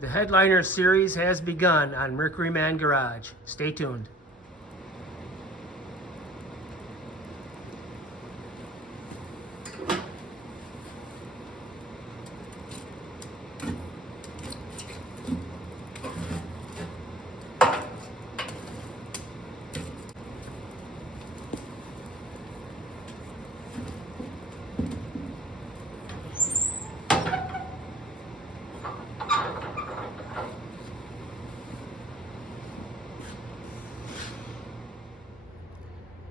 The headliner series has begun on Mercury Man Garage. Stay tuned.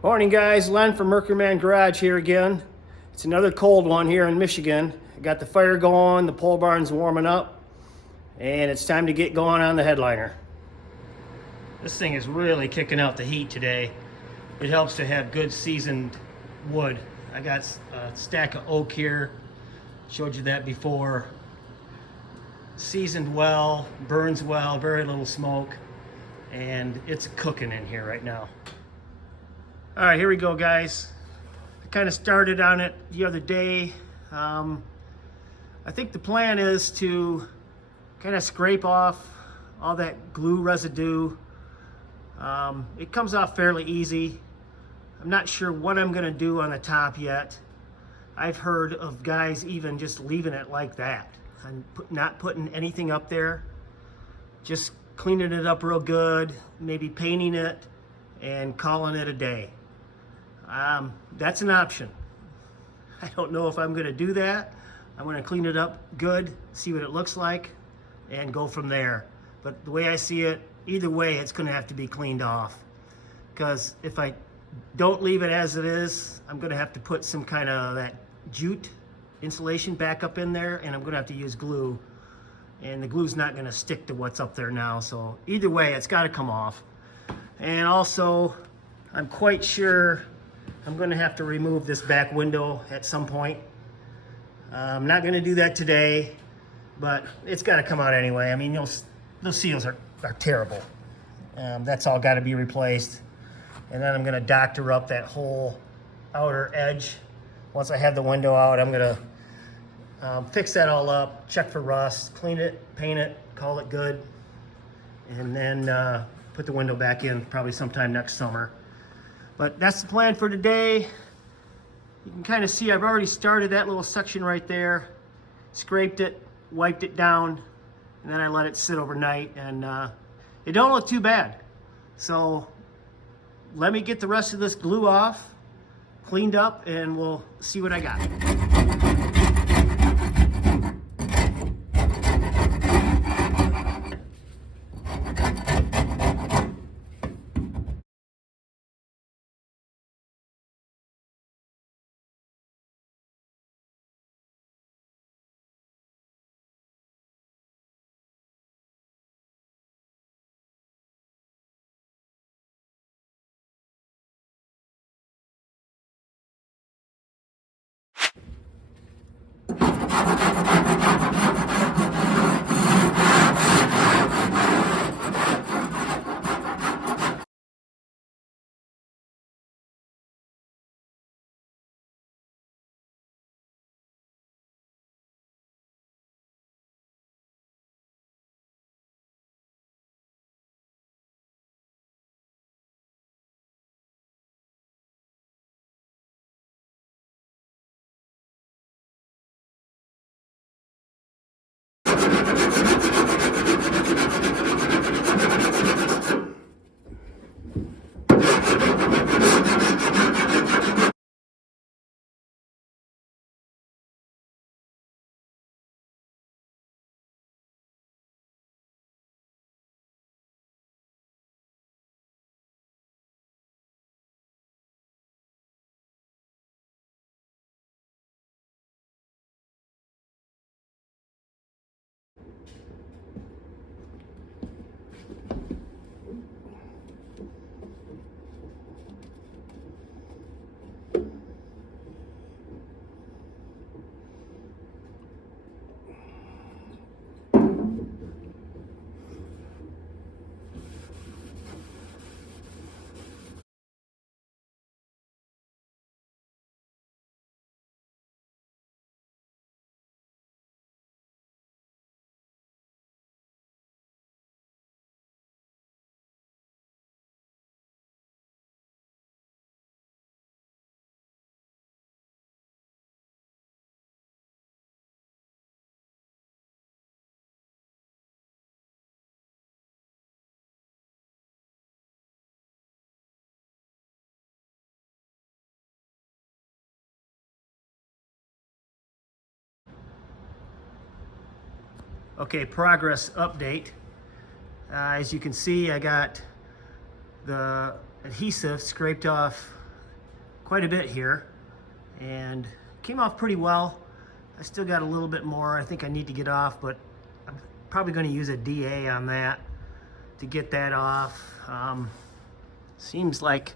Morning guys, Len from Mercury Man Garage here again. It's another cold one here in Michigan. I got the fire going, the pole barn's warming up, and it's time to get going on the headliner. This thing is really kicking out the heat today. It helps to have good seasoned wood. I got a stack of oak here, showed you that before. Seasoned well, burns well, very little smoke, and it's cooking in here right now. All right, here we go, guys. I kind of started on it the other day. I think the plan is to kind of scrape off all that glue residue. It comes off fairly easy. I'm not sure what I'm gonna do on the top yet. I've heard of guys even just leaving it like that and not putting anything up there, just cleaning it up real good, maybe painting it and calling it a day. That's an option. I don't know if I'm gonna do that. I'm gonna clean it up good, see what it looks like, and go from there. But the way I see it, either way, it's gonna have to be cleaned off. Because if I don't leave it as it is, I'm gonna have to put some kind of that jute insulation back up in there, and I'm gonna have to use glue. And the glue's not gonna stick to what's up there now, so either way, it's gotta come off. And also, I'm quite sure I'm going to have to remove this back window at some point. I'm not going to do that today, but it's got to come out anyway. I mean, those seals are terrible. That's all got to be replaced. And then I'm going to doctor up that whole outer edge. Once I have the window out, I'm going to fix that all up, check for rust, clean it, paint it, call it good, and then put the window back in probably sometime next summer. But that's the plan for today. You can kind of see I've already started that little section right there, scraped it, wiped it down, and then I let it sit overnight, and it don't look too bad. So let me get the rest of this glue off, cleaned up, and we'll see what I got. Okay, progress update. As you can see, I got the adhesive scraped off quite a bit here and came off pretty well. I still got a little bit more I think I need to get off, but I'm probably going to use a DA on that to get that off. Seems like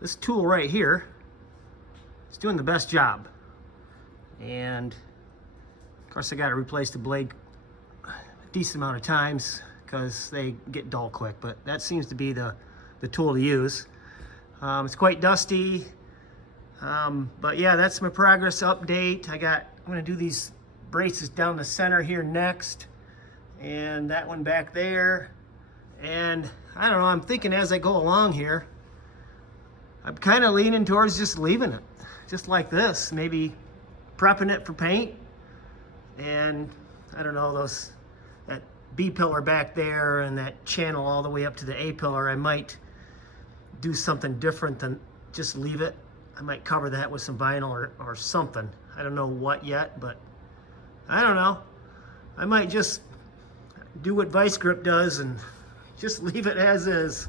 this tool right here is doing the best job. And of course I got to replace the blade a decent amount of times because they get dull quick, but that seems to be the tool to use. It's quite dusty, but yeah, that's my progress update. I'm going to do these braces down the center here next, and that one back there. And I don't know, I'm thinking as I go along here, I'm kind of leaning towards just leaving it just like this, maybe prepping it for paint. And I don't know, that B pillar back there and that channel all the way up to the A pillar, I might do something different than just leave it. I might cover that with some vinyl or something. I don't know what yet, but I don't know. I might just do what Vice Grip does and just leave it as is.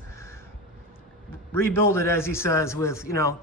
Rebuild it, as he says, with, you know,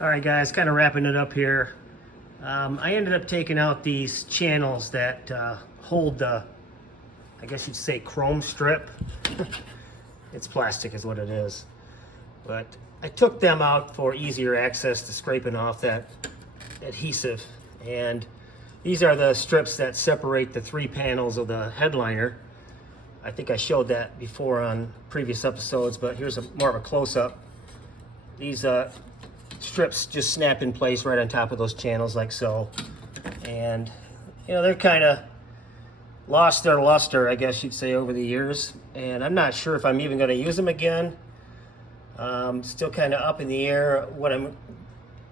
all right, guys, kind of wrapping it up here. I ended up taking out these channels that hold the, I guess you'd say, chrome strip. It's plastic is what it is. But I took them out for easier access to scraping off that adhesive. And these are the strips that separate the three panels of the headliner. I think I showed that before on previous episodes, but here's more of a close-up. These strips just snap in place right on top of those channels like so. And, you know, they're kind of lost their luster, I guess you'd say, over the years. And I'm not sure if I'm even going to use them again. Still kind of up in the air what I'm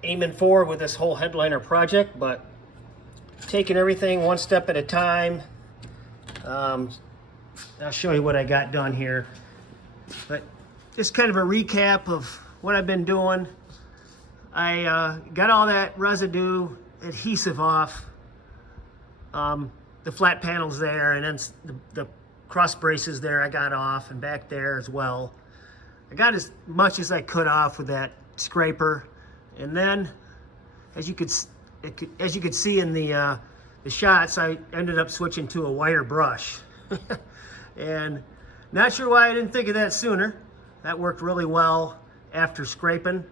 aiming for with this whole headliner project, but taking everything one step at a time. I'll show you what I got done here. But just kind of a recap of what I've been doing. I got all that residue adhesive off the flat panels there, and then the cross braces there I got off, and back there as well. I got as much as I could off with that scraper, and then as you could see in the the shots, I ended up switching to a wire brush. And not sure why I didn't think of that sooner. That worked really well after scraping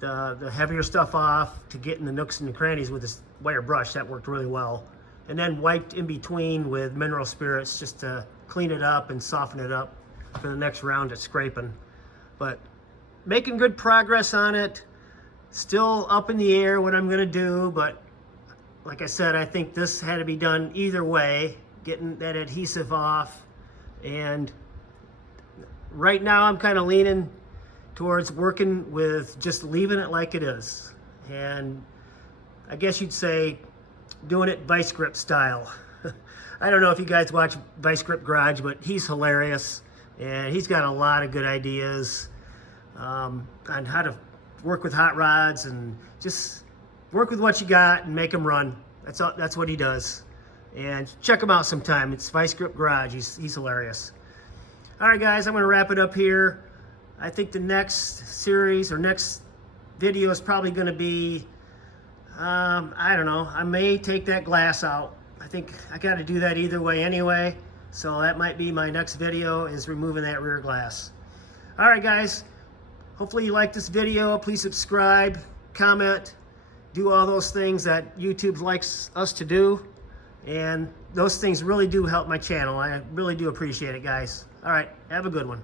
the heavier stuff off to get in the nooks and the crannies with this wire brush. That worked really well. And then wiped in between with mineral spirits just to clean it up and soften it up for the next round of scraping. But making good progress on it. Still up in the air what I'm gonna do, but like I said, I think this had to be done either way, getting that adhesive off. And right now I'm kind of leaning towards working with just leaving it like it is. And I guess you'd say doing it vice grip style. I don't know if you guys watch Vice Grip Garage, but he's hilarious and he's got a lot of good ideas on how to work with hot rods and just work with what you got and make them run. That's what he does. And check him out sometime. It's Vice Grip Garage. He's hilarious. All right, guys, I'm going to wrap it up here. I think the next series or next video is probably going to be, I don't know, I may take that glass out. I think I got to do that either way anyway. So that might be my next video, is removing that rear glass. All right, guys. Hopefully you like this video. Please subscribe, comment, do all those things that YouTube likes us to do. And those things really do help my channel. I really do appreciate it, guys. All right, have a good one.